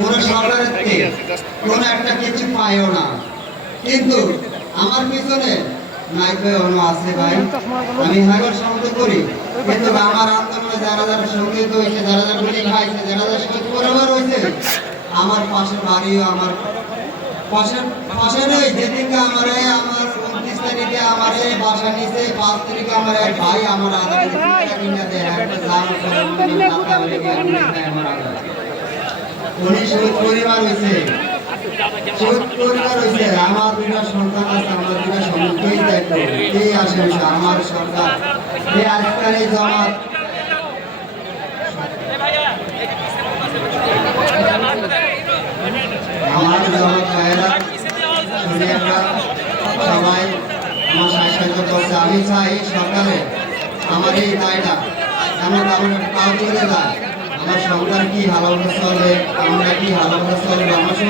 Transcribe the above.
কোনো সরকারের থেকে কোনো একটা কিছু পাইও না, কিন্তু আমার পিছনে নাইকে অন্য আছে ভাই। আমি হাগর সঙ্গে করি, কিন্তু আমার আন্দোলনে যারা যারা সঙ্গীত হয়েছে, যারা যারা গুলি খাইছে, যারা যারা শহীদ পরিবার হয়েছে, আমার পাশের বাড়িও আমার পাশের যেদিনকে আমার 29 তারিখে আমার বাসা নিচে 5 তারিখে আমার এক ভাই আমার আদালত উনি শহীদ পরিবার হয়েছে, শহীদ পরিবার হয়েছে। আমার দুটা সন্তান আছে, আমার দুটা সম্মুখেই দেখো এই আসে আমার সরকার এই আজকাল এই জমাত আমার জমাত ভাইয়েরা শুনিয়ারা সবাই আমার সাহায্য করছে। আমি চাই সরকারে আমার এই দায়টা এমন তেমন একটা কাজ করে যায়, আমার সংসার কি ভালোভাবে চলবে, আমরা কি ভালোভাবে চলবে, আমার